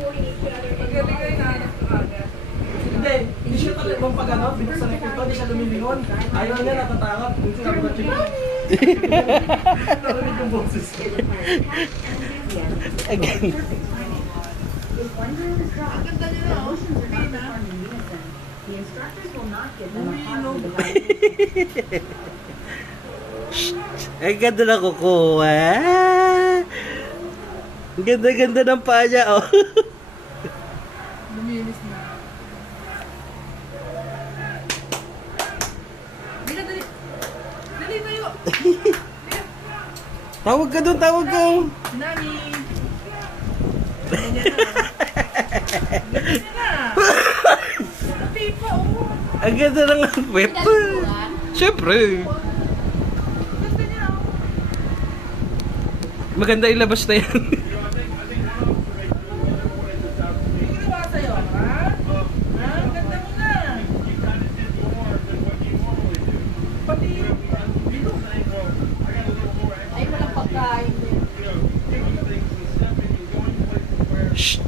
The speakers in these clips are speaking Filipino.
Paggabi ko yung nahanap ko agad. Hindi siya talagang pag ano, binuksan ng pinto, hindi siya lumilingon. Ayaw niya, natatakot. Minsan ako na chicken. Narinig yung boses. Again. Ang ganda niya na, oh. Pina. Ang ganda na kukuha. Ang ganda-ganda ng paa niya, oh. Luminis na. Dali, dali. Dali tayo. Tawag ka doon, tawag ka. Nani. Ganyan na. Ganyan na. Pati pa, oh. Ang ganda ng whip. Siyempre. Ganda niya, oh. Maganda ilabas na yan. May ginawa sa'yo, ha? Ha? Ang ganda mo na. Pati yung bilog. Ay, walang pagkain din. Shh.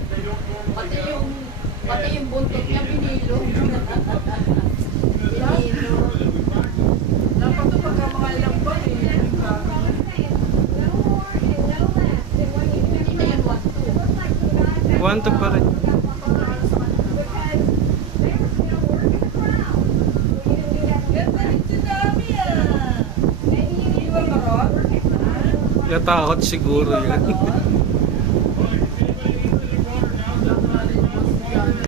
Pati yung buntot niya binilo. Binilo. Dapat ito pagka mga ilang buwan, eh. Hindi na yun 1-2. 1-2 pa rin. Ganda rin si Dami, ah. Iwan ka ron? Natakot siguro yan. Iwan ka ron?